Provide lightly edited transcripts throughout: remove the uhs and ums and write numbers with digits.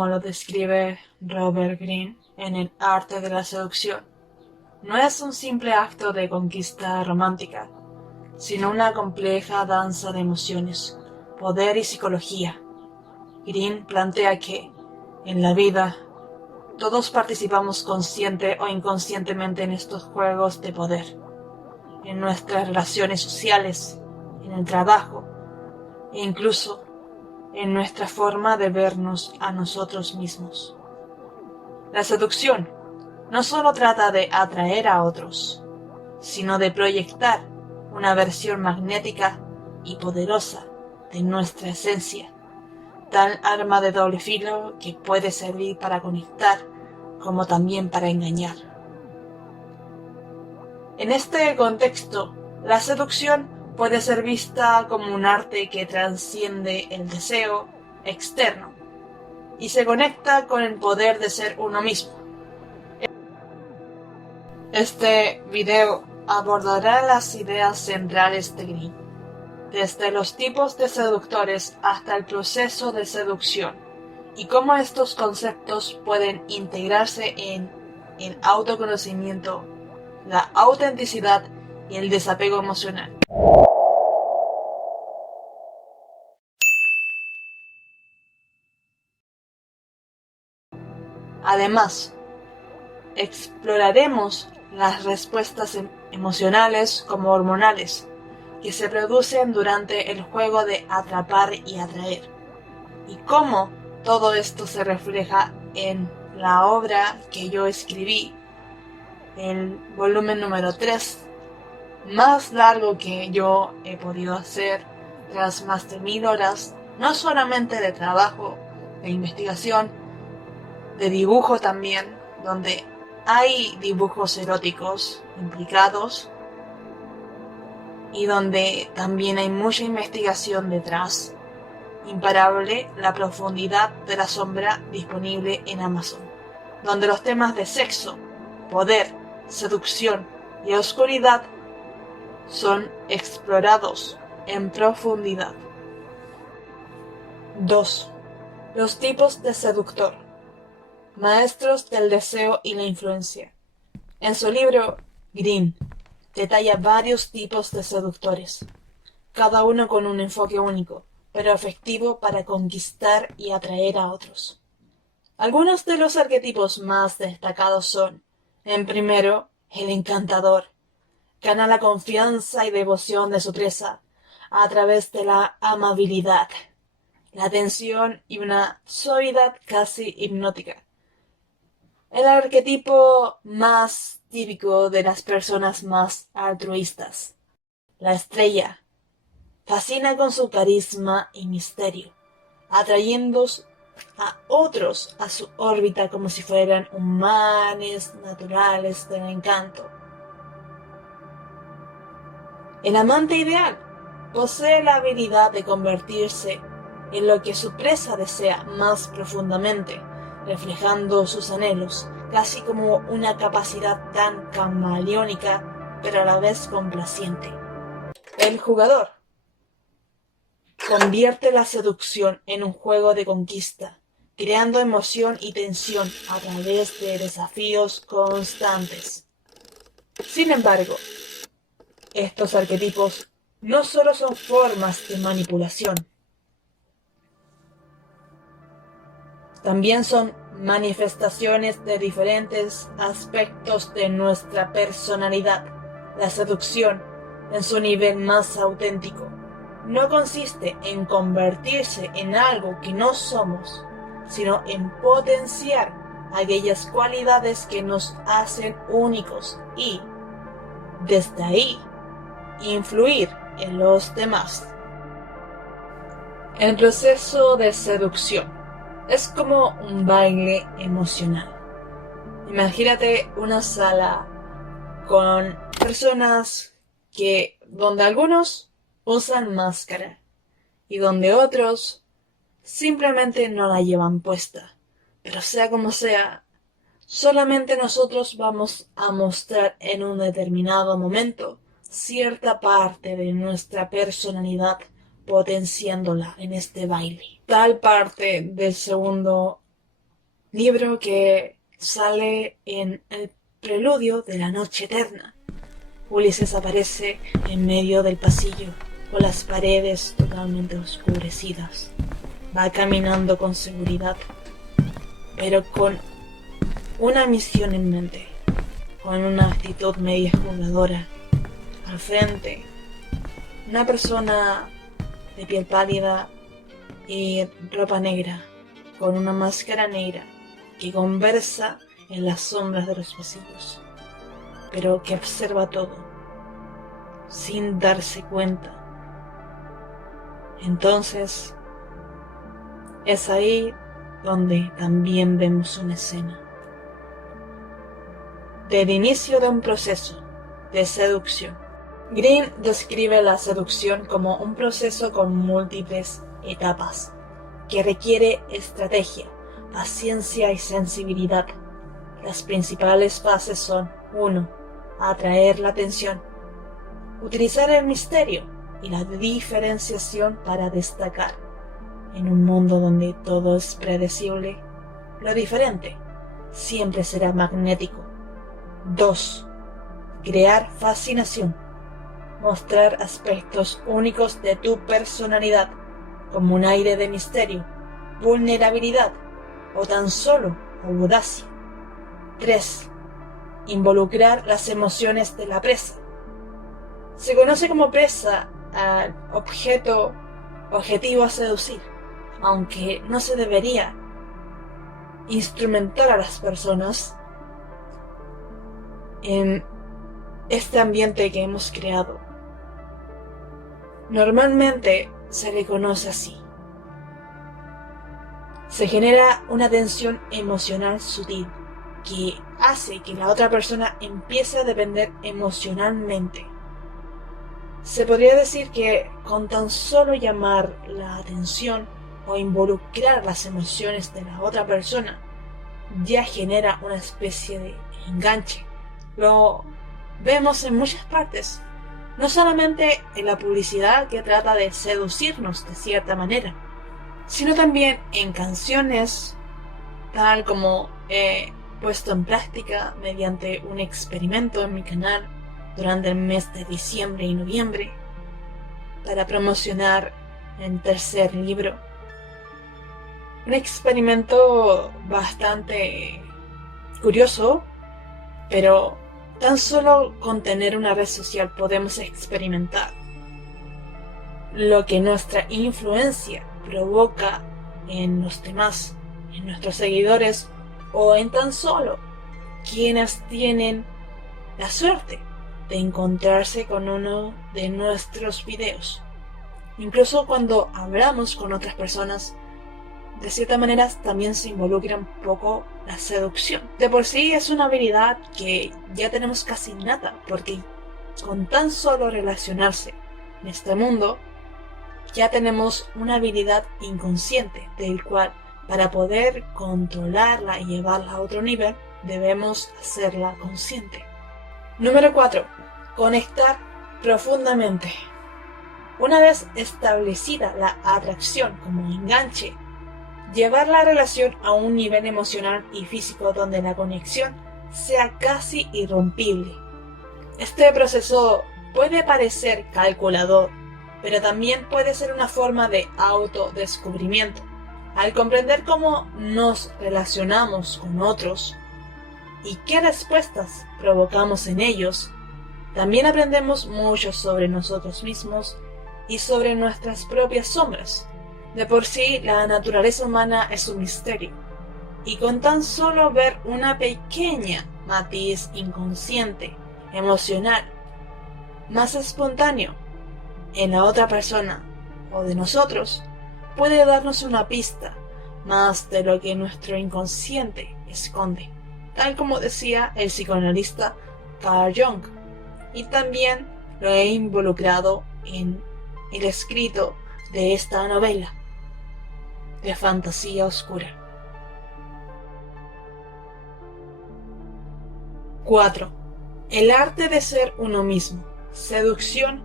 como lo describe Robert Greene en El arte de la seducción, no es un simple acto de conquista romántica, sino una compleja danza de emociones, poder y psicología. Greene plantea que, en la vida, todos participamos consciente o inconscientemente en estos juegos de poder, en nuestras relaciones sociales, en el trabajo e incluso en nuestra forma de vernos a nosotros mismos. La seducción no solo trata de atraer a otros, sino de proyectar una versión magnética y poderosa de nuestra esencia, tal arma de doble filo que puede servir para conectar como también para engañar. En este contexto, la seducción puede ser vista como un arte que trasciende el deseo externo y se conecta con el poder de ser uno mismo. Este video abordará las ideas centrales de Greene, desde los tipos de seductores hasta el proceso de seducción, y cómo estos conceptos pueden integrarse en el autoconocimiento, la autenticidad y el desapego emocional. Además, exploraremos las respuestas emocionales como hormonales que se producen durante el juego de atrapar y atraer, y cómo todo esto se refleja en la obra que yo escribí, el volumen número 3, más largo que yo he podido hacer tras más de 1000 horas, no solamente de trabajo, de investigación, de dibujo también, donde hay dibujos eróticos implicados y donde también hay mucha investigación detrás. Imparable la profundidad de la sombra disponible en Amazon, donde los temas de sexo, poder, seducción y oscuridad son explorados en profundidad. 2. Los tipos de seductor. Maestros del deseo y la influencia. En su libro, Greene detalla varios tipos de seductores, cada uno con un enfoque único, pero efectivo para conquistar y atraer a otros. Algunos de los arquetipos más destacados son, en primero, el encantador. Gana la confianza y devoción de su presa a través de la amabilidad, la atención y una suavidad casi hipnótica. El arquetipo más típico de las personas más altruistas. La estrella. Fascina con su carisma y misterio, atrayendo a otros a su órbita como si fueran humanos naturales del encanto. El amante ideal posee la habilidad de convertirse en lo que su presa desea más profundamente, reflejando sus anhelos, casi como una capacidad tan camaleónica, pero a la vez complaciente. El jugador convierte la seducción en un juego de conquista, creando emoción y tensión a través de desafíos constantes. Sin embargo, estos arquetipos no solo son formas de manipulación, también son manifestaciones de diferentes aspectos de nuestra personalidad. La seducción, en su nivel más auténtico, no consiste en convertirse en algo que no somos, sino en potenciar aquellas cualidades que nos hacen únicos y, desde ahí, influir en los demás. El proceso de seducción es como un baile emocional. Imagínate una sala con personas donde algunos usan máscara y donde otros simplemente no la llevan puesta. Pero sea como sea, solamente nosotros vamos a mostrar en un determinado momento cierta parte de nuestra personalidad, potenciándola en este baile. Tal parte del segundo libro que sale en el preludio de La Noche Eterna. Ulises aparece en medio del pasillo, con las paredes totalmente oscurecidas. Va caminando con seguridad, pero con una misión en mente, con una actitud media jugadora. Al frente, una persona de piel pálida y ropa negra, con una máscara negra, que conversa en las sombras de los pasillos, pero que observa todo, sin darse cuenta. Entonces, es ahí donde también vemos una escena del inicio de un proceso de seducción. Green describe la seducción como un proceso con múltiples etapas, que requiere estrategia, paciencia y sensibilidad. Las principales fases son: 1. Atraer la atención, utilizar el misterio y la diferenciación para destacar. En un mundo donde todo es predecible, lo diferente siempre será magnético. 2. Crear fascinación, mostrar aspectos únicos de tu personalidad, como un aire de misterio, vulnerabilidad o tan solo audacia. 3. Involucrar las emociones de la presa. Se conoce como presa al objetivo a seducir, aunque no se debería instrumentar a las personas en este ambiente que hemos creado. Normalmente se le conoce así. Se genera una tensión emocional sutil que hace que la otra persona empiece a depender emocionalmente. Se podría decir que con tan solo llamar la atención o involucrar las emociones de la otra persona, ya genera una especie de enganche. Lo vemos en muchas partes, no solamente en la publicidad que trata de seducirnos de cierta manera, sino también en canciones, tal como he puesto en práctica mediante un experimento en mi canal durante el mes de diciembre y noviembre para promocionar el tercer libro. Un experimento bastante curioso, pero tan solo con tener una red social podemos experimentar lo que nuestra influencia provoca en los demás, en nuestros seguidores o en tan solo quienes tienen la suerte de encontrarse con uno de nuestros videos. Incluso cuando hablamos con otras personas, de cierta manera también se involucra un poco la seducción. De por sí es una habilidad que ya tenemos casi innata, porque con tan solo relacionarse en este mundo, ya tenemos una habilidad inconsciente, del cual para poder controlarla y llevarla a otro nivel, debemos hacerla consciente. Número 4. Conectar profundamente. Una vez establecida la atracción como enganche, llevar la relación a un nivel emocional y físico donde la conexión sea casi irrompible. Este proceso puede parecer calculador, pero también puede ser una forma de autodescubrimiento. Al comprender cómo nos relacionamos con otros y qué respuestas provocamos en ellos, también aprendemos mucho sobre nosotros mismos y sobre nuestras propias sombras. De por sí, la naturaleza humana es un misterio, y con tan solo ver una pequeña matiz inconsciente, emocional, más espontáneo, en la otra persona o de nosotros, puede darnos una pista más de lo que nuestro inconsciente esconde, tal como decía el psicoanalista Carl Jung, y también lo he involucrado en el escrito de esta novela de fantasía oscura. 4. El arte de ser uno mismo. Seducción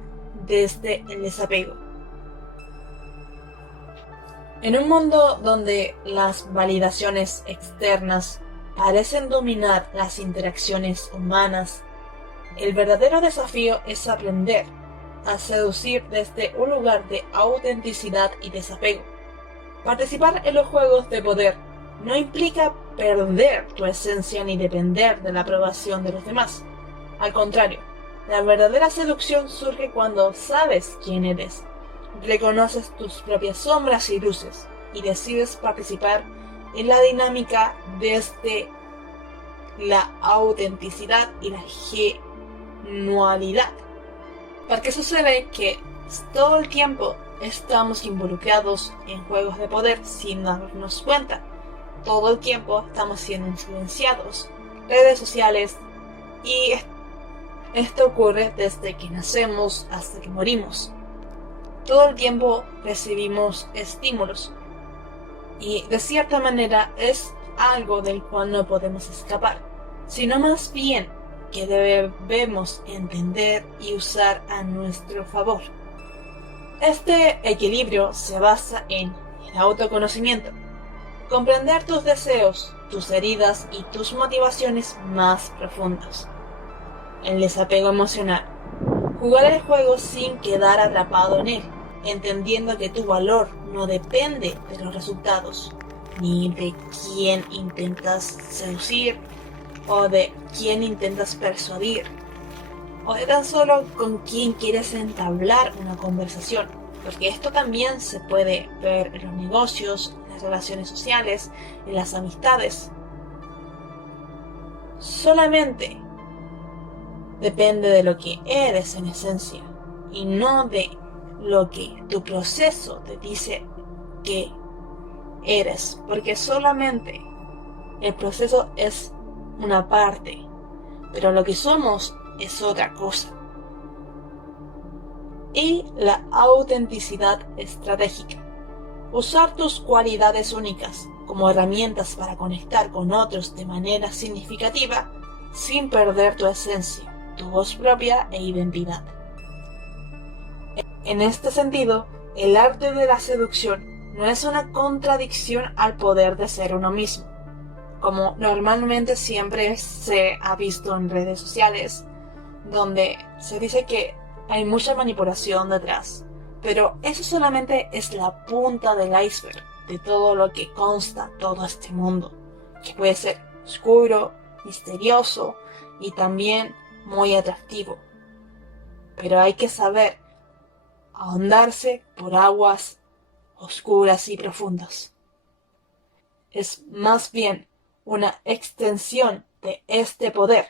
desde el desapego. En un mundo donde las validaciones externas parecen dominar las interacciones humanas, el verdadero desafío es aprender a seducir desde un lugar de autenticidad y desapego. Participar en los juegos de poder no implica perder tu esencia ni depender de la aprobación de los demás. Al contrario, la verdadera seducción surge cuando sabes quién eres, reconoces tus propias sombras y luces y decides participar en la dinámica desde la autenticidad y la genualidad. Porque sucede que todo el tiempo estamos involucrados en juegos de poder sin darnos cuenta. Todo el tiempo estamos siendo influenciados, redes sociales, y esto ocurre desde que nacemos hasta que morimos. Todo el tiempo recibimos estímulos y de cierta manera es algo del cual no podemos escapar, sino más bien que debemos entender y usar a nuestro favor. Este equilibrio se basa en el autoconocimiento, comprender tus deseos, tus heridas y tus motivaciones más profundas. El desapego emocional. Jugar el juego sin quedar atrapado en él, entendiendo que tu valor no depende de los resultados, ni de quién intentas seducir, o de quién intentas persuadir, o de tan solo con quién quieres entablar una conversación, porque esto también se puede ver en los negocios, en las relaciones sociales, en las amistades. Solamente depende de lo que eres en esencia y no de lo que tu proceso te dice que eres, porque solamente el proceso es una parte, pero lo que somos es otra cosa. Y la autenticidad estratégica. Usar tus cualidades únicas como herramientas para conectar con otros de manera significativa sin perder tu esencia, tu voz propia e identidad. En este sentido, el arte de la seducción no es una contradicción al poder de ser uno mismo, como normalmente siempre se ha visto en redes sociales, donde se dice que hay mucha manipulación detrás, pero eso solamente es la punta del iceberg de todo lo que consta todo este mundo, que puede ser oscuro, misterioso y también muy atractivo. Pero hay que saber ahondarse por aguas oscuras y profundas. Es más bien una extensión de este poder.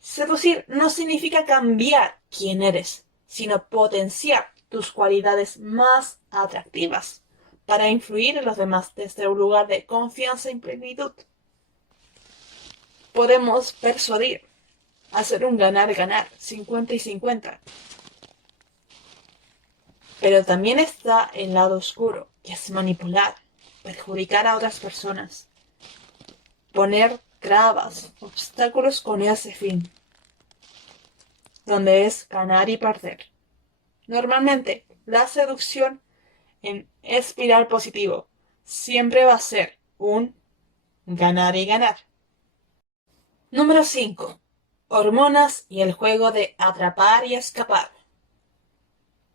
Seducir no significa cambiar quién eres, sino potenciar tus cualidades más atractivas para influir en los demás desde un lugar de confianza y plenitud. Podemos persuadir, hacer un ganar-ganar, 50 y 50. Pero también está el lado oscuro, que es manipular, perjudicar a otras personas, poner trabas, obstáculos con ese fin, donde es ganar y perder. Normalmente, la seducción en espiral positivo siempre va a ser un ganar y ganar. Número 5. Hormonas y el juego de atrapar y escapar.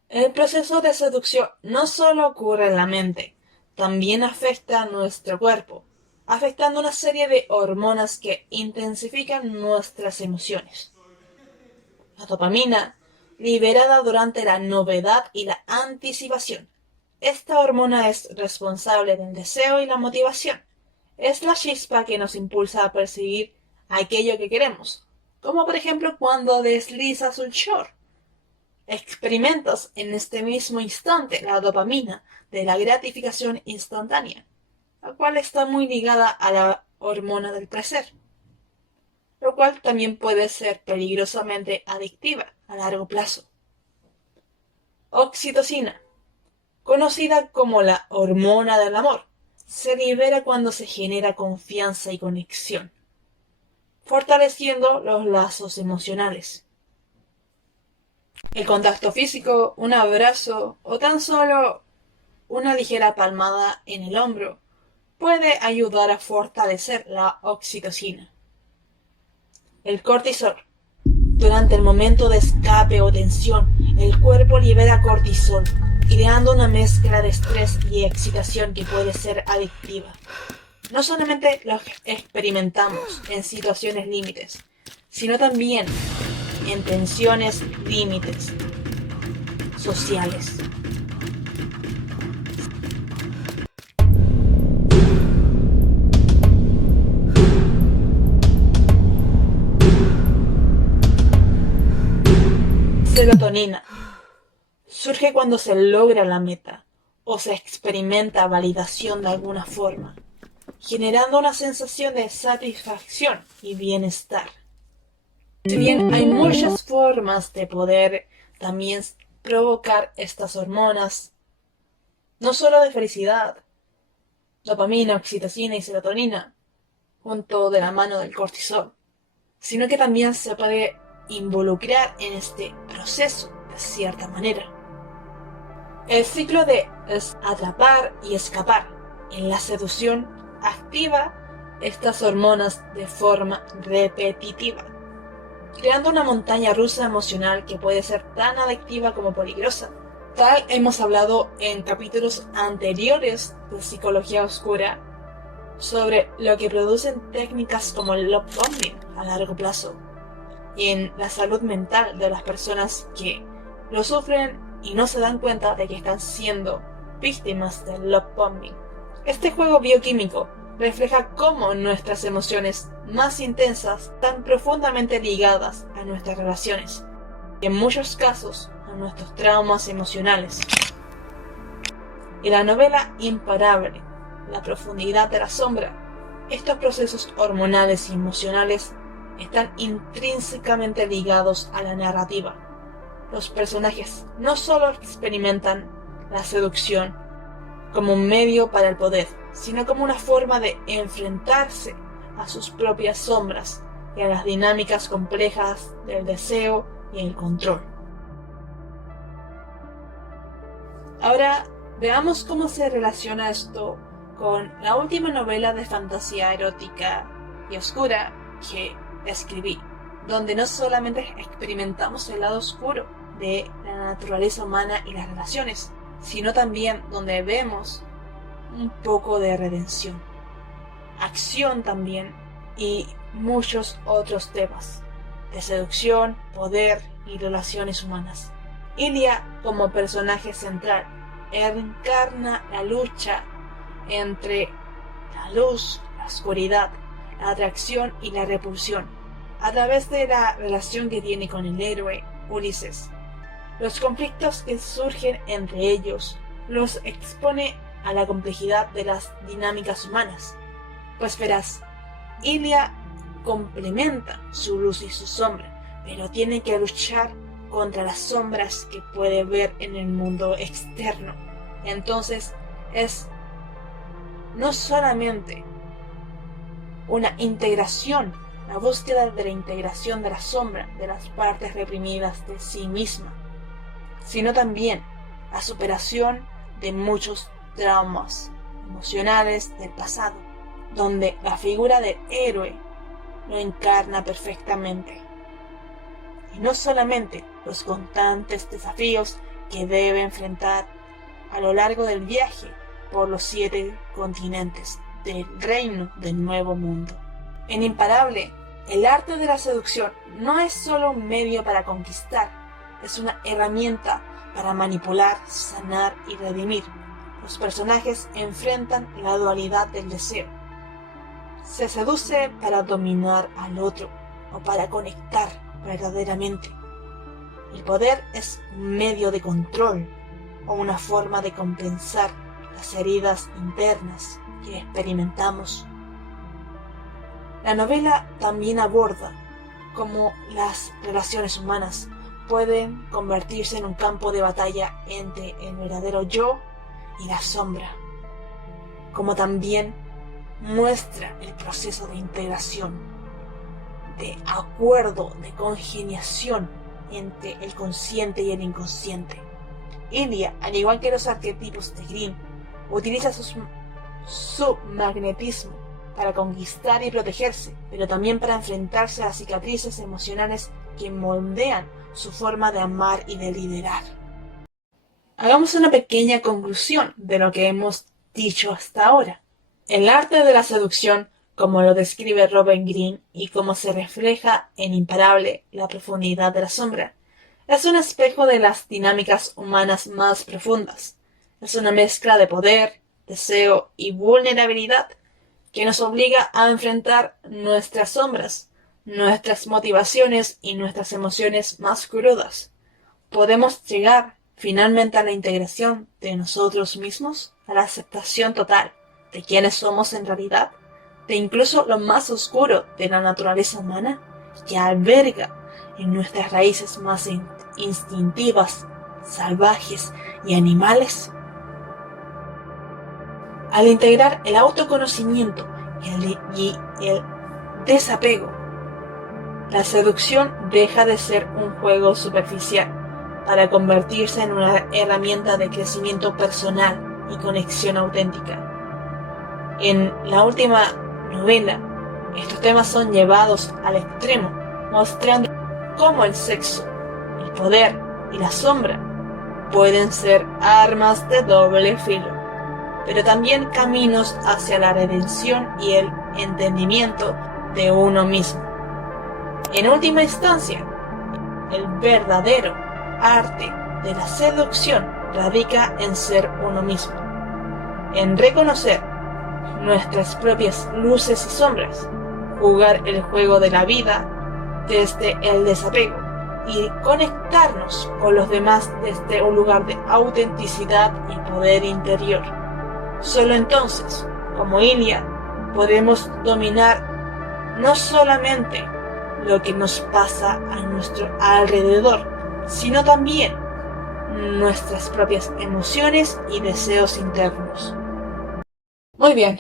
El proceso de seducción no solo ocurre en la mente, también afecta a nuestro cuerpo, afectando una serie de hormonas que intensifican nuestras emociones. La dopamina, liberada durante la novedad y la anticipación. Esta hormona es responsable del deseo y la motivación. Es la chispa que nos impulsa a perseguir aquello que queremos, como por ejemplo cuando deslizas un short. Experimentas en este mismo instante la dopamina de la gratificación instantánea, la cual está muy ligada a la hormona del placer, lo cual también puede ser peligrosamente adictiva a largo plazo. Oxitocina, conocida como la hormona del amor, se libera cuando se genera confianza y conexión, fortaleciendo los lazos emocionales. El contacto físico, un abrazo o tan solo una ligera palmada en el hombro puede ayudar a fortalecer la oxitocina. El cortisol. Durante el momento de escape o tensión, el cuerpo libera cortisol, creando una mezcla de estrés y excitación que puede ser adictiva. No solamente lo experimentamos en situaciones límites, sino también en tensiones límites sociales. Serotonina. Surge cuando se logra la meta o se experimenta validación de alguna forma, generando una sensación de satisfacción y bienestar. Si bien hay muchas formas de poder también provocar estas hormonas, no solo de felicidad, dopamina, oxitocina y serotonina, junto de la mano del cortisol, sino que también se puede involucrar en este proceso de cierta manera. El ciclo de atrapar y escapar en la seducción activa estas hormonas de forma repetitiva, creando una montaña rusa emocional que puede ser tan adictiva como peligrosa. Tal hemos hablado en capítulos anteriores de Psicología Oscura sobre lo que producen técnicas como el love bombing a largo plazo y en la salud mental de las personas que lo sufren y no se dan cuenta de que están siendo víctimas del love bombing. Este juego bioquímico refleja cómo nuestras emociones más intensas están profundamente ligadas a nuestras relaciones y en muchos casos a nuestros traumas emocionales. En la novela Imparable, La profundidad de la sombra, estos procesos hormonales y emocionales están intrínsecamente ligados a la narrativa. Los personajes no solo experimentan la seducción como un medio para el poder, sino como una forma de enfrentarse a sus propias sombras y a las dinámicas complejas del deseo y el control. Ahora veamos cómo se relaciona esto con la última novela de fantasía erótica y oscura que escribí, donde no solamente experimentamos el lado oscuro de la naturaleza humana y las relaciones, sino también donde vemos un poco de redención, acción también y muchos otros temas de seducción, poder y relaciones humanas. Ilia, como personaje central, encarna la lucha entre la luz, la oscuridad, la atracción y la repulsión, a través de la relación que tiene con el héroe Ulises. Los conflictos que surgen entre ellos los expone a la complejidad de las dinámicas humanas. Pues verás, Ilia complementa su luz y su sombra, pero tiene que luchar contra las sombras que puede ver en el mundo externo. Entonces es no solamente una integración, la búsqueda de la integración de la sombra, de las partes reprimidas de sí misma, sino también la superación de muchos traumas emocionales del pasado, donde la figura del héroe lo encarna perfectamente. Y no solamente los constantes desafíos que debe enfrentar a lo largo del viaje por los 7 continentes del reino del Nuevo Mundo. En Imparable, el arte de la seducción no es solo un medio para conquistar, es una herramienta para manipular, sanar y redimir. Los personajes enfrentan la dualidad del deseo. Se seduce para dominar al otro o para conectar verdaderamente. El poder es un medio de control o una forma de compensar las heridas internas que experimentamos. La novela también aborda cómo las relaciones humanas pueden convertirse en un campo de batalla entre el verdadero yo y la sombra, como también muestra el proceso de integración, de acuerdo, de congeniación entre el consciente y el inconsciente, Ilia, al igual que los arquetipos de Grimm, utiliza su magnetismo para conquistar y protegerse, pero también para enfrentarse a las cicatrices emocionales que moldean su forma de amar y de liderar. Hagamos una pequeña conclusión de lo que hemos dicho hasta ahora. El arte de la seducción, como lo describe Robert Greene y como se refleja en Imparable, la profundidad de la sombra, es un espejo de las dinámicas humanas más profundas. Es una mezcla de poder, deseo y vulnerabilidad que nos obliga a enfrentar nuestras sombras, nuestras motivaciones y nuestras emociones más crudas. ¿Podemos llegar finalmente a la integración de nosotros mismos, a la aceptación total de quiénes somos en realidad, de incluso lo más oscuro de la naturaleza humana, que alberga en nuestras raíces más instintivas, salvajes y animales? Al integrar el autoconocimiento y el desapego, la seducción deja de ser un juego superficial para convertirse en una herramienta de crecimiento personal y conexión auténtica. En la última novela, estos temas son llevados al extremo, mostrando cómo el sexo, el poder y la sombra pueden ser armas de doble filo, pero también caminos hacia la redención y el entendimiento de uno mismo. En última instancia, el verdadero arte de la seducción radica en ser uno mismo, en reconocer nuestras propias luces y sombras, jugar el juego de la vida desde el desapego y conectarnos con los demás desde un lugar de autenticidad y poder interior. Solo entonces, como Ilia, podemos dominar no solamente lo que nos pasa a nuestro alrededor, sino también nuestras propias emociones y deseos internos. Muy bien,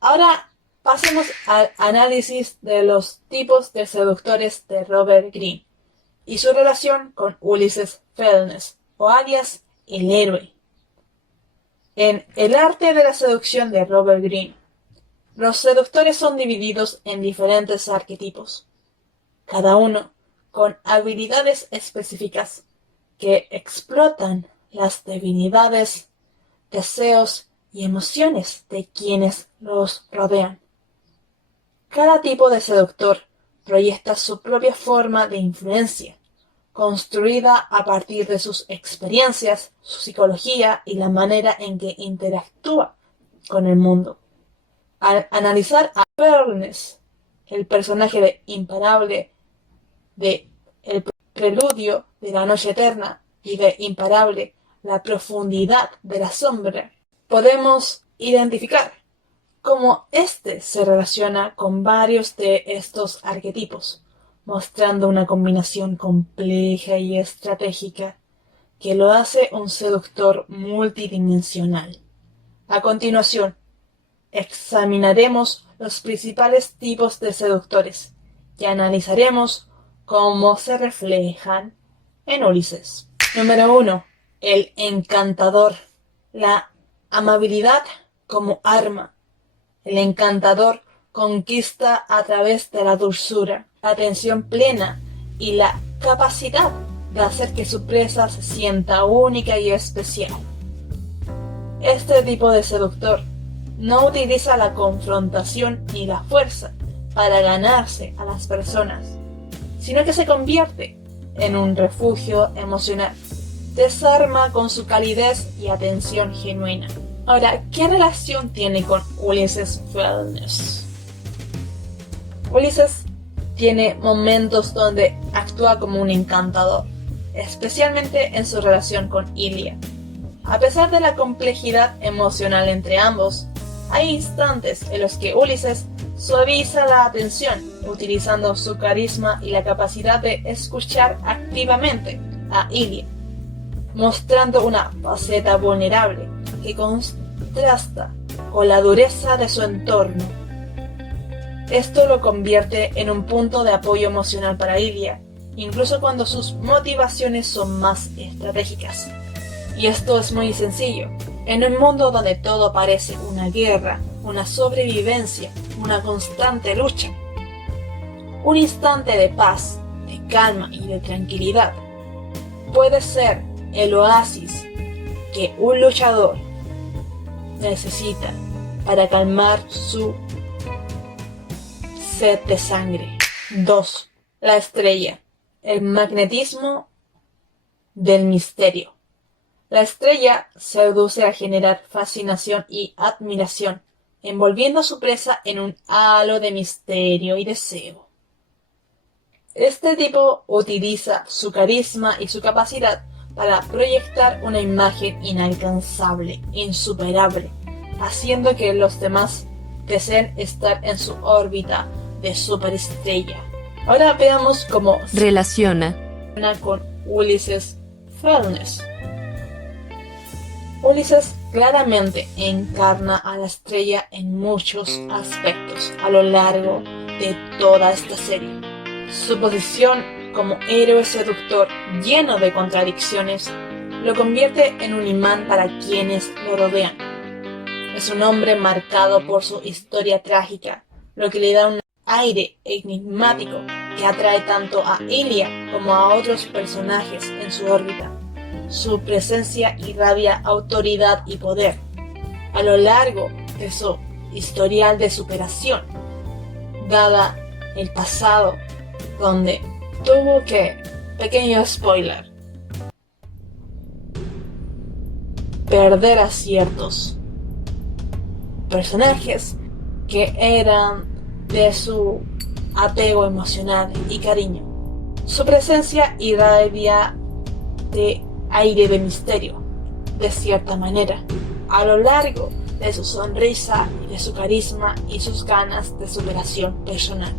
ahora pasemos al análisis de los tipos de seductores de Robert Greene y su relación con Ulysses Fellness, o alias el héroe. En El arte de la seducción de Robert Greene, los seductores son divididos en diferentes arquetipos, cada uno con habilidades específicas que explotan las debilidades, deseos y emociones de quienes los rodean. Cada tipo de seductor proyecta su propia forma de influencia, construida a partir de sus experiencias, su psicología y la manera en que interactúa con el mundo. Al analizar a Fellness, el personaje de Imparable, de El preludio de la noche eterna y de Imparable, la profundidad de la sombra, podemos identificar cómo éste se relaciona con varios de estos arquetipos, mostrando una combinación compleja y estratégica que lo hace un seductor multidimensional. A continuación, examinaremos los principales tipos de seductores y analizaremos cómo se reflejan en Ulises. Número 1. El encantador. La amabilidad como arma. El encantador conquista a través de la dulzura, la atención plena y la capacidad de hacer que su presa se sienta única y especial. Este tipo de seductor no utiliza la confrontación ni la fuerza para ganarse a las personas, sino que se convierte en un refugio emocional. Desarma con su calidez y atención genuina. Ahora, ¿qué relación tiene con Ulysses Fellness? Ulysses tiene momentos donde actúa como un encantador, especialmente en su relación con Ilia. A pesar de la complejidad emocional entre ambos, hay instantes en los que Ulises suaviza la atención, utilizando su carisma y la capacidad de escuchar activamente a Ilia, mostrando una faceta vulnerable que contrasta con la dureza de su entorno. Esto lo convierte en un punto de apoyo emocional para Ilia, incluso cuando sus motivaciones son más estratégicas. Y esto es muy sencillo. En un mundo donde todo parece una guerra, una sobrevivencia, una constante lucha, un instante de paz, de calma y de tranquilidad puede ser el oasis que un luchador necesita para calmar su sed de sangre. 2. La estrella. El magnetismo del misterio. La estrella seduce al generar fascinación y admiración, envolviendo a su presa en un halo de misterio y deseo. Este tipo utiliza su carisma y su capacidad para proyectar una imagen inalcanzable, insuperable, haciendo que los demás deseen estar en su órbita de superestrella. Ahora veamos cómo relaciona con Ulysses Fellness. Ulises claramente encarna a la estrella en muchos aspectos a lo largo de toda esta serie. Su posición como héroe seductor lleno de contradicciones lo convierte en un imán para quienes lo rodean. Es un hombre marcado por su historia trágica, lo que le da un aire enigmático que atrae tanto a Ilia como a otros personajes en su órbita. Su presencia irradia autoridad y poder. A lo largo de su historial de superación, dada el pasado, donde tuvo que, pequeño spoiler, perder a ciertos personajes que eran de su apego emocional y cariño. Su presencia irradia de aire de misterio, de cierta manera, a lo largo de su sonrisa, de su carisma y sus ganas de superación personal.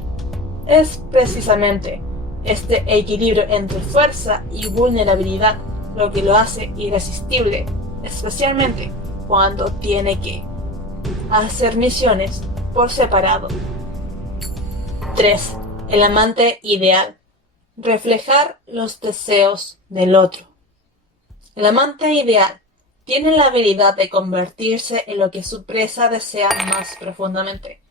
Es precisamente este equilibrio entre fuerza y vulnerabilidad lo que lo hace irresistible, especialmente cuando tiene que hacer misiones por separado. 3. El amante ideal. Reflejar los deseos del otro. El amante ideal tiene la habilidad de convertirse en lo que su presa desea más profundamente,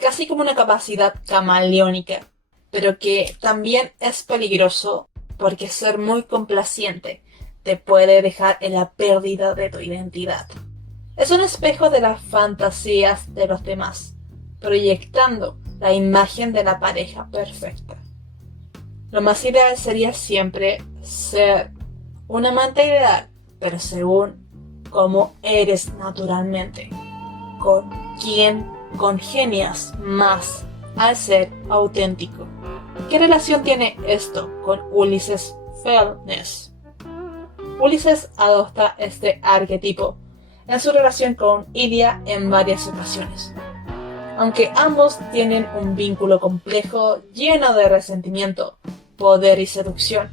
casi como una capacidad camaleónica, pero que también es peligroso porque ser muy complaciente te puede dejar en la pérdida de tu identidad. Es un espejo de las fantasías de los demás, proyectando la imagen de la pareja perfecta. Lo más ideal sería siempre ser un amante ideal, pero según cómo eres naturalmente, con quien congenias más al ser auténtico. ¿Qué relación tiene esto con Ulysses Fellness? Ulises adopta este arquetipo en su relación con Ilia en varias ocasiones. Aunque ambos tienen un vínculo complejo lleno de resentimiento, poder y seducción,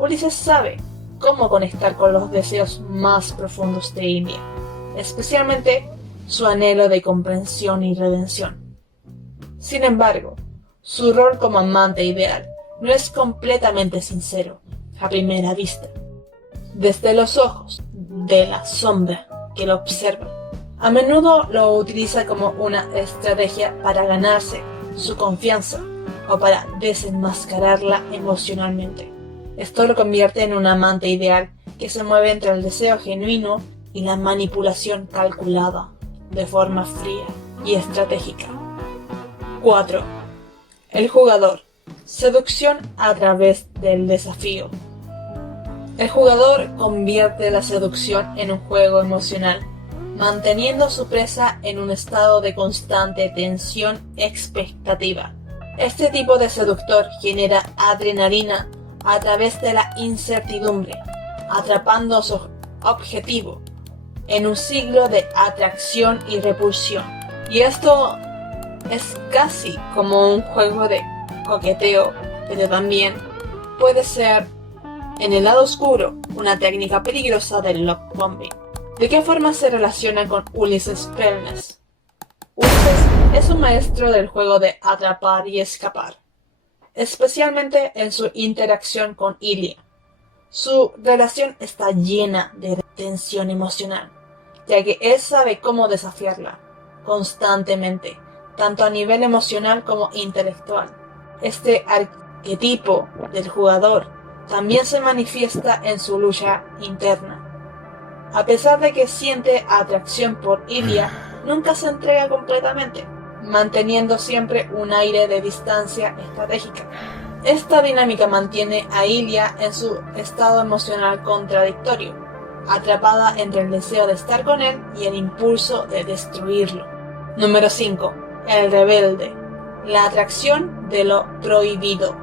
Ulises sabe cómo conectar con los deseos más profundos de Ilia, especialmente su anhelo de comprensión y redención. Sin embargo, su rol como amante ideal no es completamente sincero a primera vista. Desde los ojos de la sombra que lo observa, a menudo lo utiliza como una estrategia para ganarse su confianza o para desenmascararla emocionalmente. Esto lo convierte en un amante ideal que se mueve entre el deseo genuino y la manipulación calculada, de forma fría y estratégica. 4. El jugador. Seducción a través del desafío. El jugador convierte la seducción en un juego emocional, manteniendo a su presa en un estado de constante tensión expectativa. Este tipo de seductor genera adrenalina a través de la incertidumbre, atrapando a su objetivo en un ciclo de atracción y repulsión. Y esto es casi como un juego de coqueteo, pero también puede ser, en el lado oscuro, una técnica peligrosa del love bombing. ¿De qué forma se relaciona con Ulysses Fellness? Ulises es un maestro del juego de atrapar y escapar, especialmente en su interacción con Ilia. Su relación está llena de tensión emocional, ya que él sabe cómo desafiarla constantemente, tanto a nivel emocional como intelectual. Este arquetipo del jugador también se manifiesta en su lucha interna. A pesar de que siente atracción por Ilia, nunca se entrega completamente, manteniendo siempre un aire de distancia estratégica. Esta dinámica mantiene a Ilia en su estado emocional contradictorio, atrapada entre el deseo de estar con él y el impulso de destruirlo. Número 5. El rebelde. La atracción de lo prohibido.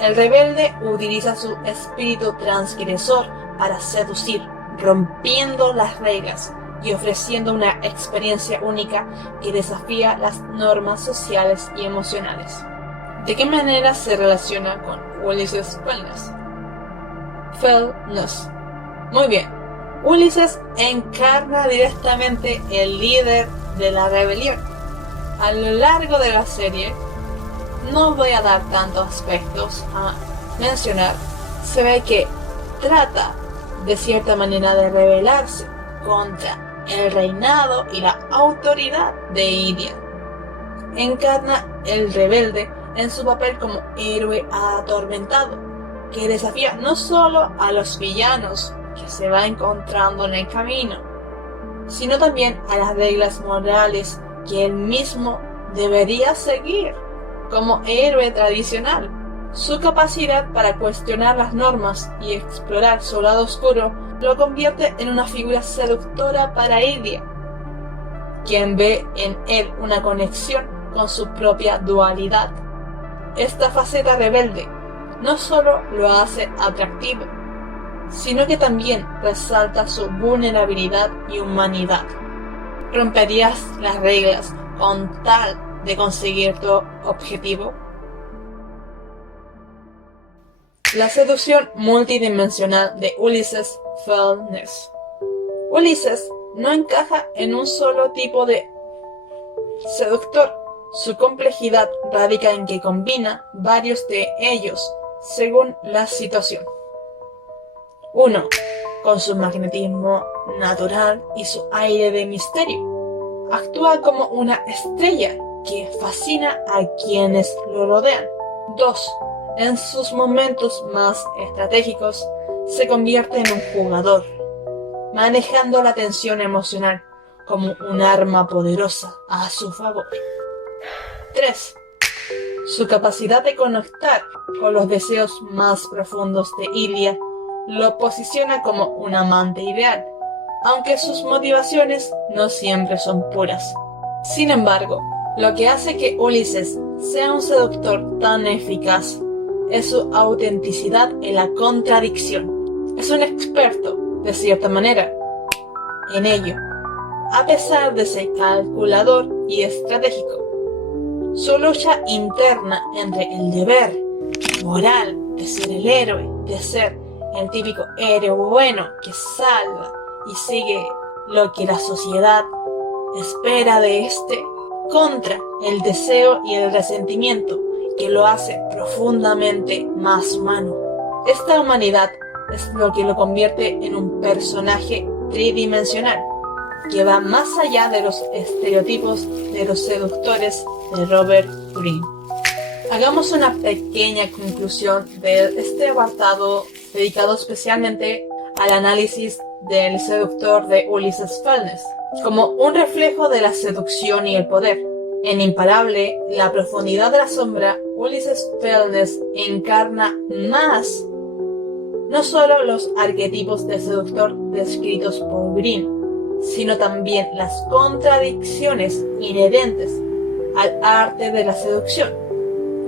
El rebelde utiliza su espíritu transgresor para seducir, rompiendo las reglas y ofreciendo una experiencia única que desafía las normas sociales y emocionales. ¿De qué manera se relaciona con Ulysses Fellness? Muy bien, Ulises encarna directamente el líder de la rebelión. A lo largo de la serie, no voy a dar tantos aspectos a mencionar, se ve que trata de cierta manera de rebelarse contra el reinado y la autoridad de Ilia. Encarna el rebelde en su papel como héroe atormentado, que desafía no solo a los villanos que se va encontrando en el camino, sino también a las reglas morales que él mismo debería seguir como héroe tradicional. Su capacidad para cuestionar las normas y explorar su lado oscuro lo convierte en una figura seductora para Ilia, quien ve en él una conexión con su propia dualidad. Esta faceta rebelde no solo lo hace atractivo, sino que también resalta su vulnerabilidad y humanidad. ¿Romperías las reglas con tal de conseguir tu objetivo? La seducción multidimensional de Ulysses Fellness. Ulises no encaja en un solo tipo de seductor. Su complejidad radica en que combina varios de ellos según la situación. 1. Con su magnetismo natural y su aire de misterio, actúa como una estrella que fascina a quienes lo rodean. 2. En sus momentos más estratégicos, se convierte en un jugador, manejando la tensión emocional como un arma poderosa a su favor. 3. Su capacidad de conectar con los deseos más profundos de Ilia lo posiciona como un amante ideal, aunque sus motivaciones no siempre son puras. Sin embargo, lo que hace que Ulises sea un seductor tan eficaz es su autenticidad en la contradicción. Es un experto, de cierta manera, en ello, a pesar de ser calculador y estratégico. Su lucha interna entre el deber moral de ser el héroe, de ser el típico héroe bueno que salva y sigue lo que la sociedad espera de este, contra el deseo y el resentimiento que lo hace profundamente más humano. Esta humanidad es lo que lo convierte en un personaje tridimensional, que va más allá de los estereotipos de los seductores de Robert Greene. Hagamos una pequeña conclusión de este apartado dedicado especialmente al análisis del seductor de Ulysses Fellness, como un reflejo de la seducción y el poder. En Imparable, la profundidad de la sombra, Ulysses Fellness encarna más no solo los arquetipos de seductor descritos por Greene, sino también las contradicciones inherentes al arte de la seducción.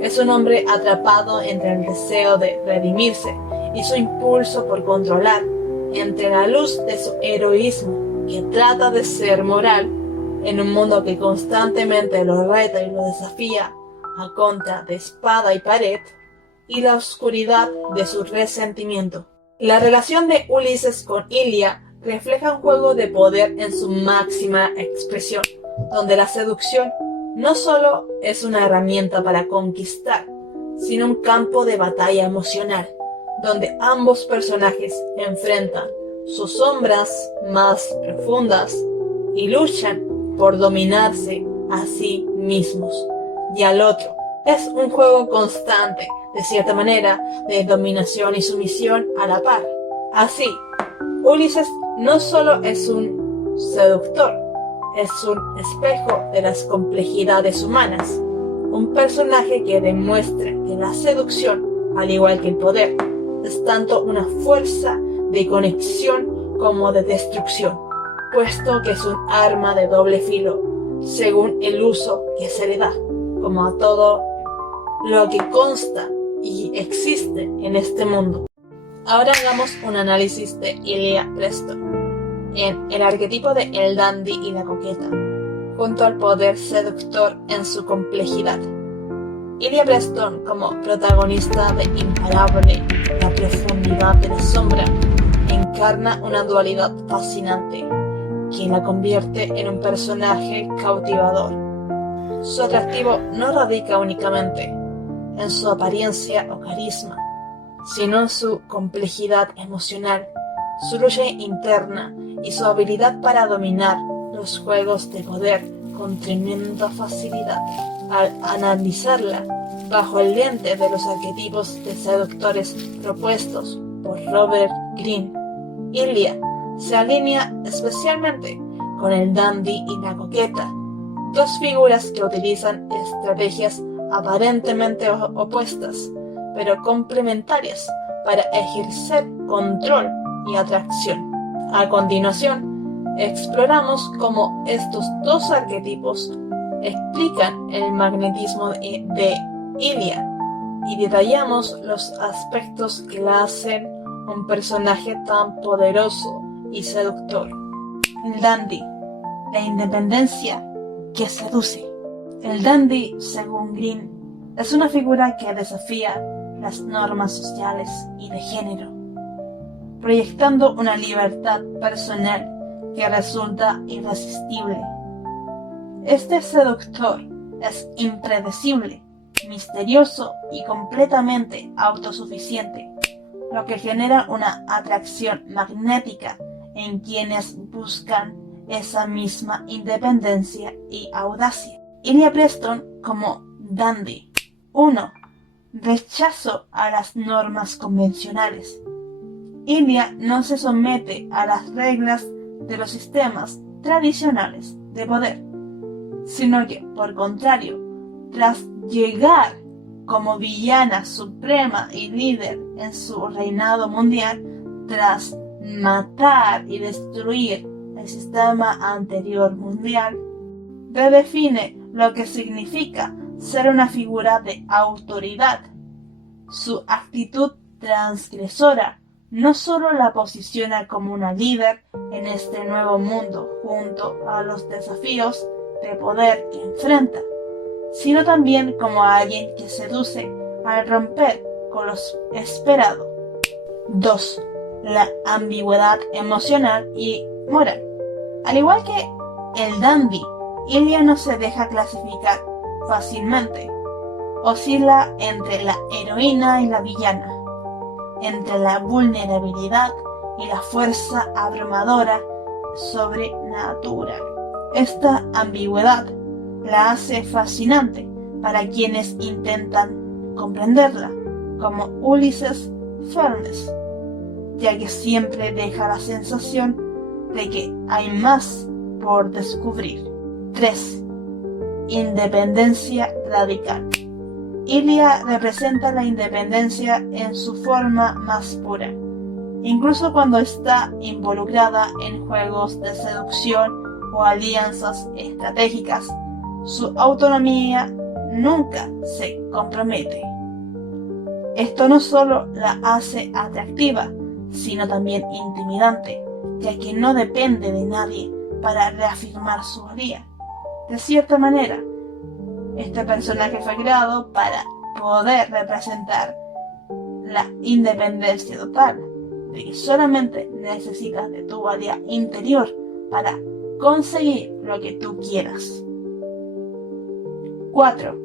Es un hombre atrapado entre el deseo de redimirse y su impulso por controlar, entre la luz de su heroísmo que trata de ser moral en un mundo que constantemente lo reta y lo desafía a contra de espada y pared, y la oscuridad de su resentimiento. La relación de Ulises con Ilia refleja un juego de poder en su máxima expresión, donde la seducción no solo es una herramienta para conquistar, sino un campo de batalla emocional, donde ambos personajes enfrentan sus sombras más profundas y luchan por dominarse a sí mismos y al otro. Es un juego constante, de cierta manera, de dominación y sumisión a la par. Así, Ulises no solo es un seductor, es un espejo de las complejidades humanas, un personaje que demuestra que la seducción, al igual que el poder, es tanto una fuerza de conexión como de destrucción, puesto que es un arma de doble filo, según el uso que se le da, como a todo lo que consta y existe en este mundo. Ahora hagamos un análisis de Ilia Preston en el arquetipo de el dandy y la coqueta, junto al poder seductor en su complejidad. Ilia Preston, como protagonista de Imparable, la profundidad de la sombra, encarna una dualidad fascinante que la convierte en un personaje cautivador. Su atractivo no radica únicamente en su apariencia o carisma, sino en su complejidad emocional, su lucha interna y su habilidad para dominar los juegos de poder con tremenda facilidad. Al analizarla bajo el lente de los arquetipos de seductores propuestos por Robert Greene, Ilia se alinea especialmente con el dandy y la coqueta, dos figuras que utilizan estrategias aparentemente opuestas, pero complementarias para ejercer control y atracción. A continuación, exploramos cómo estos dos arquetipos explican el magnetismo de Ilia y detallamos los aspectos que la hacen un personaje tan poderoso y seductor. El dandy, la independencia que seduce. El dandy, según Greene, es una figura que desafía las normas sociales y de género, proyectando una libertad personal que resulta irresistible. Este seductor es impredecible, misterioso y completamente autosuficiente, lo que genera una atracción magnética en quienes buscan esa misma independencia y audacia. Ilia Preston como dandy. 1. Rechazo a las normas convencionales. Ilia no se somete a las reglas de los sistemas tradicionales de poder, sino que, por contrario, tras llegar como villana suprema y líder en su reinado mundial, tras matar y destruir el sistema anterior mundial, redefine lo que significa ser una figura de autoridad. Su actitud transgresora no solo la posiciona como una líder en este nuevo mundo junto a los desafíos de poder que enfrenta, sino también como a alguien que seduce al romper con lo esperado. 2. La ambigüedad emocional y moral. Al igual que el dandy, Ilia no se deja clasificar fácilmente. Oscila entre la heroína y la villana, entre la vulnerabilidad y la fuerza abrumadora sobrenatural. Esta ambigüedad la hace fascinante para quienes intentan comprenderla, como Ulises Fernes, ya que siempre deja la sensación de que hay más por descubrir. 3. Independencia radical. Ilia representa la independencia en su forma más pura, incluso cuando está involucrada en juegos de seducción o alianzas estratégicas. Su autonomía nunca se compromete. Esto no solo la hace atractiva, sino también intimidante, ya que no depende de nadie para reafirmar su valía. De cierta manera, este personaje fue creado para poder representar la independencia total, de que solamente necesitas de tu valía interior para conseguir lo que tú quieras. 4.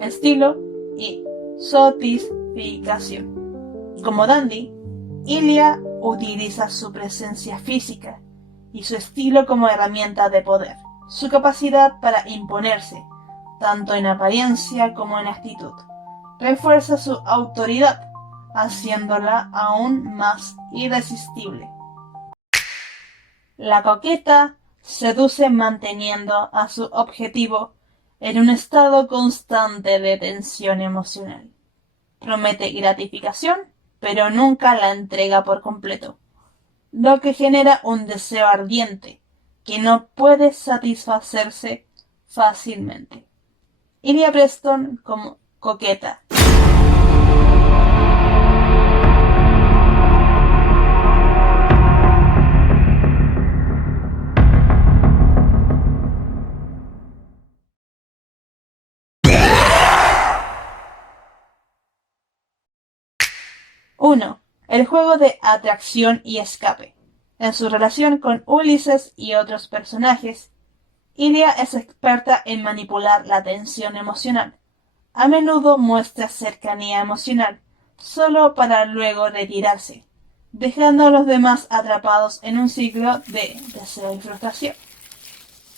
Estilo y sofisticación. Como dandy, Ilia utiliza su presencia física y su estilo como herramienta de poder. Su capacidad para imponerse, tanto en apariencia como en actitud, refuerza su autoridad, haciéndola aún más irresistible. La coqueta seduce manteniendo a su objetivo en un estado constante de tensión emocional. Promete gratificación, pero nunca la entrega por completo, lo que genera un deseo ardiente que no puede satisfacerse fácilmente. Ilia Preston como coqueta. Uno. El juego de atracción y escape. En su relación con Ulises y otros personajes, Ilia es experta en manipular la tensión emocional. A menudo muestra cercanía emocional, solo para luego retirarse, dejando a los demás atrapados en un ciclo de deseo y frustración.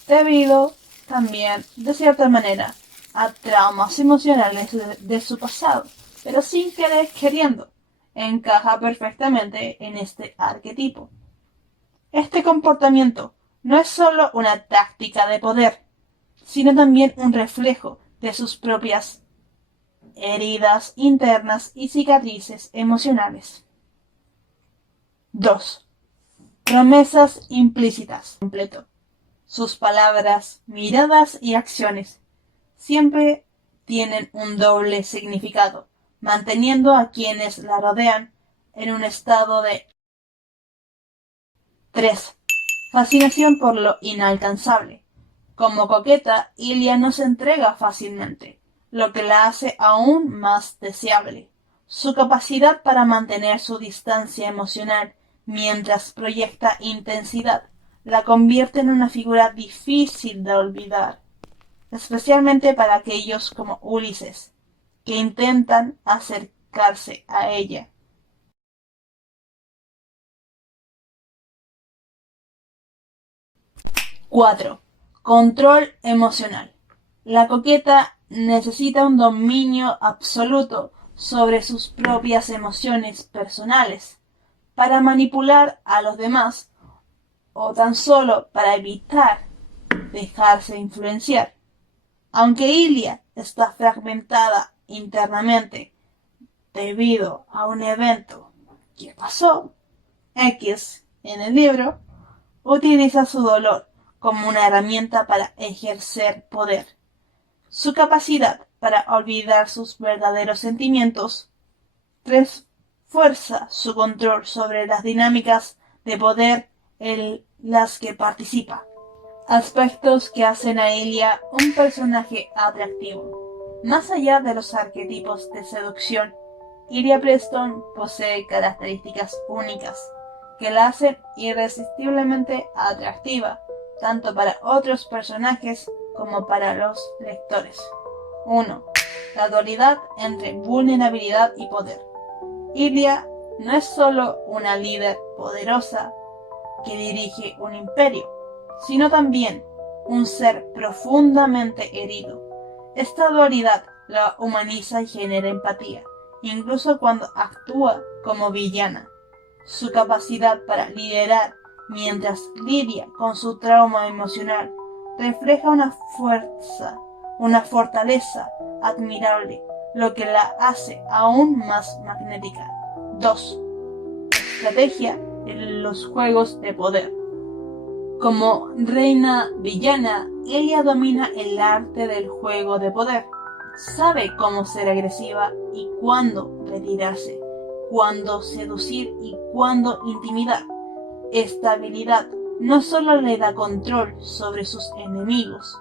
Debido también, de cierta manera, a traumas emocionales de su pasado, pero sin querer queriendo, encaja perfectamente en este arquetipo. Este comportamiento no es solo una táctica de poder, sino también un reflejo de sus propias heridas internas y cicatrices emocionales. 2. Promesas implícitas. Completo. Sus palabras, miradas y acciones siempre tienen un doble significado, manteniendo a quienes la rodean en un estado de 3. Fascinación por lo inalcanzable. Como coqueta, Ilia no se entrega fácilmente, lo que la hace aún más deseable. Su capacidad para mantener su distancia emocional mientras proyecta intensidad la convierte en una figura difícil de olvidar, especialmente para aquellos como Ulises, que intentan acercarse a ella. 4. Control emocional. La coqueta necesita un dominio absoluto sobre sus propias emociones personales para manipular a los demás o tan solo para evitar dejarse influenciar. Aunque Ilia está fragmentada internamente debido a un evento que pasó X en el libro, utiliza su dolor como una herramienta para ejercer poder. Su capacidad para olvidar sus verdaderos sentimientos refuerza su control sobre las dinámicas de poder en las que participa. Aspectos que hacen a Ilia un personaje atractivo. Más allá de los arquetipos de seducción, Ilia Preston posee características únicas que la hacen irresistiblemente atractiva, tanto para otros personajes como para los lectores. 1. La dualidad entre vulnerabilidad y poder. Ilia no es solo una líder poderosa que dirige un imperio, sino también un ser profundamente herido. Esta dualidad la humaniza y genera empatía, incluso cuando actúa como villana. Su capacidad para liderar mientras lidia con su trauma emocional refleja una fortaleza admirable, lo que la hace aún más magnética. 2. Estrategia en los juegos de poder. Como reina villana, ella domina el arte del juego de poder. Sabe cómo ser agresiva y cuándo retirarse, cuándo seducir y cuándo intimidar. Esta habilidad no solo le da control sobre sus enemigos,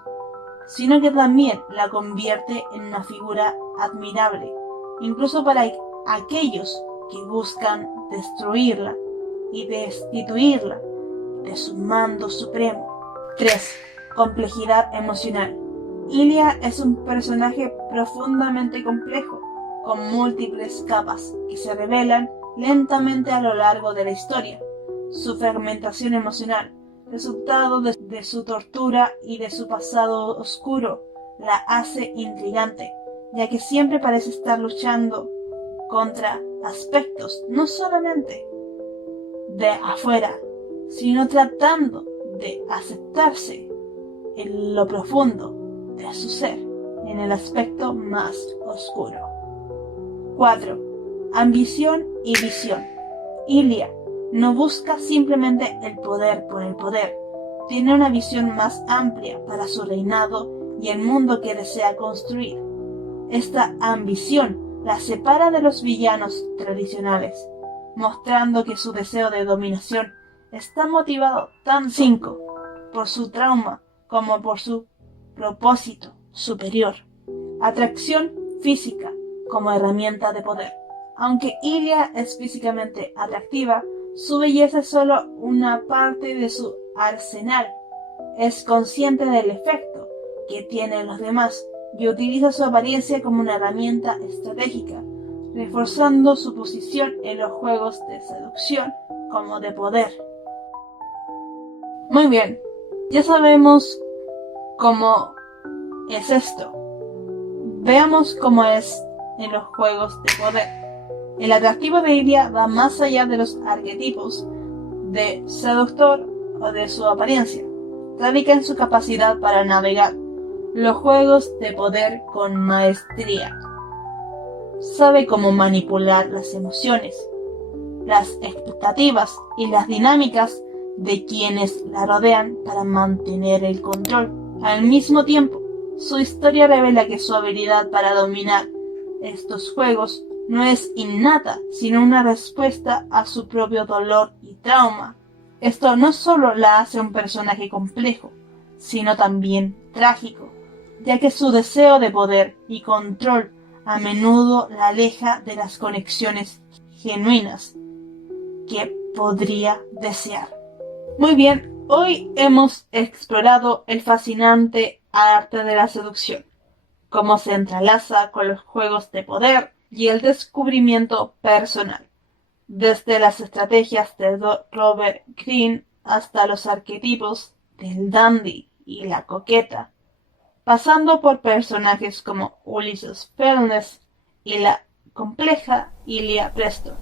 sino que también la convierte en una figura admirable, incluso para aquellos que buscan destruirla y destituirla de su mando supremo. 3. Complejidad emocional. Ilia es un personaje profundamente complejo, con múltiples capas que se revelan lentamente a lo largo de la historia. Su fragmentación emocional, resultado de su tortura y de su pasado oscuro, la hace intrigante, ya que siempre parece estar luchando contra aspectos no solamente de afuera, sino tratando de aceptarse en lo profundo de su ser, en el aspecto más oscuro. 4. Ambición y visión. Ilia no busca simplemente el poder por el poder, tiene una visión más amplia para su reinado y el mundo que desea construir. Esta ambición la separa de los villanos tradicionales, mostrando que su deseo de dominación está motivado tanto por su trauma como por su propósito superior. Atracción física como herramienta de poder. Aunque Ilia es físicamente atractiva, su belleza es solo una parte de su arsenal. Es consciente del efecto que tiene en los demás y utiliza su apariencia como una herramienta estratégica, reforzando su posición en los juegos de seducción como de poder. Muy bien, ya sabemos cómo es esto. Veamos cómo es en los juegos de poder. El atractivo de Ilia va más allá de los arquetipos de seductor o de su apariencia. Radica en su capacidad para navegar los juegos de poder con maestría. Sabe cómo manipular las emociones, las expectativas y las dinámicas de quienes la rodean para mantener el control. Al mismo tiempo, su historia revela que su habilidad para dominar estos juegos no es innata, sino una respuesta a su propio dolor y trauma. Esto no solo la hace un personaje complejo, sino también trágico, ya que su deseo de poder y control a menudo la aleja de las conexiones genuinas que podría desear. Muy bien, hoy hemos explorado el fascinante arte de la seducción, cómo se entrelaza con los juegos de poder y el descubrimiento personal, desde las estrategias de Robert Greene hasta los arquetipos del dandy y la coqueta, pasando por personajes como Ulysses Fellness y la compleja Ilia Preston.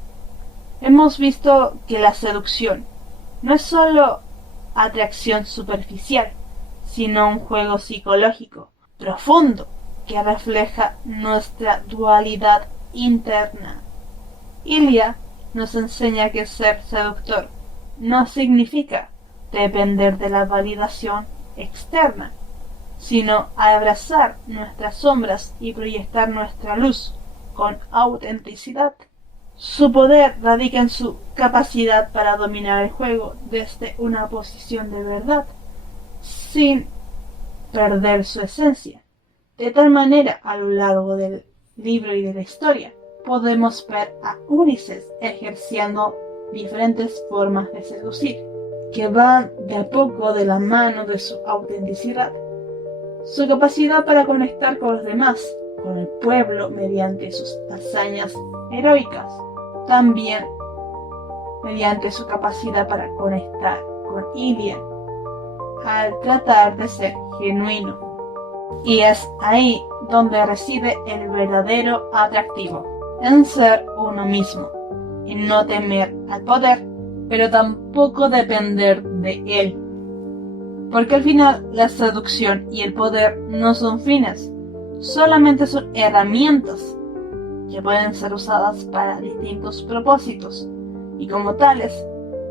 Hemos visto que la seducción no es solo atracción superficial, sino un juego psicológico profundo que refleja nuestra dualidad interna. Ilia nos enseña que ser seductor no significa depender de la validación externa, sino abrazar nuestras sombras y proyectar nuestra luz con autenticidad. Su poder radica en su capacidad para dominar el juego desde una posición de verdad, sin perder su esencia. De tal manera, a lo largo del libro y de la historia, podemos ver a Ulises ejerciendo diferentes formas de seducir, que van de a poco de la mano de su autenticidad. Su capacidad para conectar con los demás, con el pueblo mediante sus hazañas heroicas, también mediante su capacidad para conectar con Ilia, al tratar de ser genuino. Y es ahí donde reside el verdadero atractivo, en ser uno mismo, en no temer al poder, pero tampoco depender de él. Porque al final la seducción y el poder no son fines, solamente son herramientas que pueden ser usadas para distintos propósitos, y como tales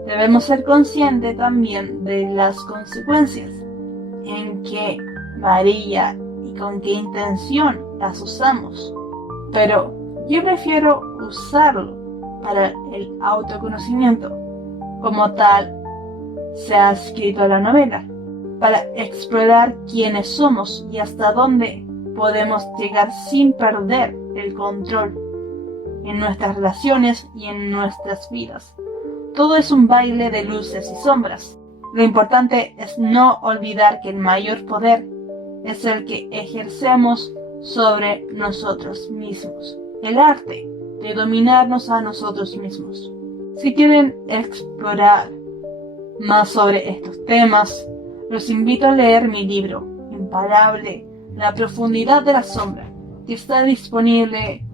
debemos ser conscientes también de las consecuencias, en qué varía y con qué intención las usamos. Pero yo prefiero usarlo para el autoconocimiento, como tal se ha escrito la novela, para explorar quiénes somos y hasta dónde podemos llegar sin perder el control en nuestras relaciones y en nuestras vidas. Todo es un baile de luces y sombras. Lo importante es no olvidar que el mayor poder es el que ejercemos sobre nosotros mismos. El arte de dominarnos a nosotros mismos. Si quieren explorar más sobre estos temas, los invito a leer mi libro, Imparable, La profundidad de la sombra, que está disponible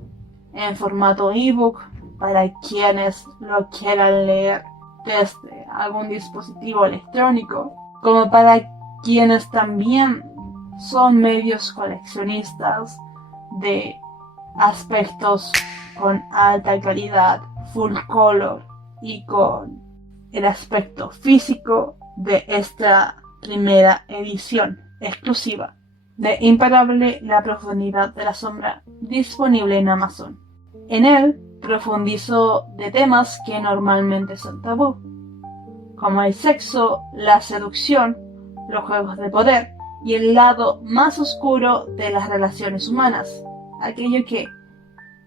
en formato ebook para quienes lo quieran leer desde algún dispositivo electrónico, como para quienes también son medios coleccionistas de aspectos con alta calidad, full color y con el aspecto físico de esta primera edición exclusiva de Imparable, la profundidad de la sombra, disponible en Amazon. En él profundizo de temas que normalmente son tabú, como el sexo, la seducción, los juegos de poder y el lado más oscuro de las relaciones humanas, aquello que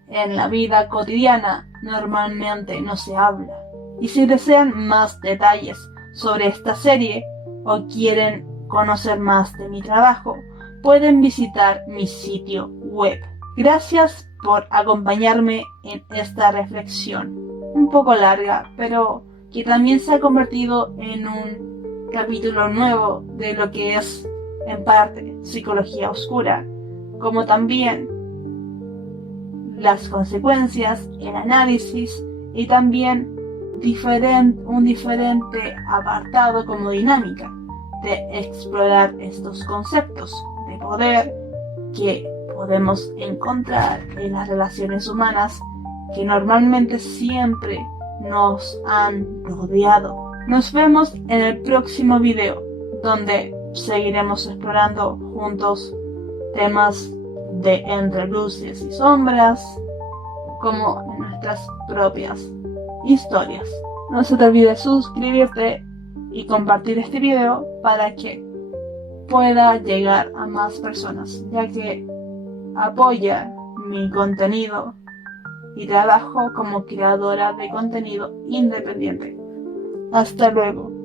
en la vida cotidiana normalmente no se habla. Y si desean más detalles sobre esta serie o quieren conocer más de mi trabajo, pueden visitar mi sitio web. Gracias por acompañarme en esta reflexión, un poco larga, pero que también se ha convertido en un capítulo nuevo de lo que es, en parte, psicología oscura, como también las consecuencias, el análisis y también un diferente apartado como dinámica de explorar estos conceptos de poder que podemos encontrar en las relaciones humanas que normalmente siempre nos han rodeado. Nos vemos en el próximo video, donde seguiremos explorando juntos temas de entre luces y sombras, como en nuestras propias historias. No se te olvide suscribirte y compartir este video para que pueda llegar a más personas, ya que apoya mi contenido y trabajo como creadora de contenido independiente. Hasta luego.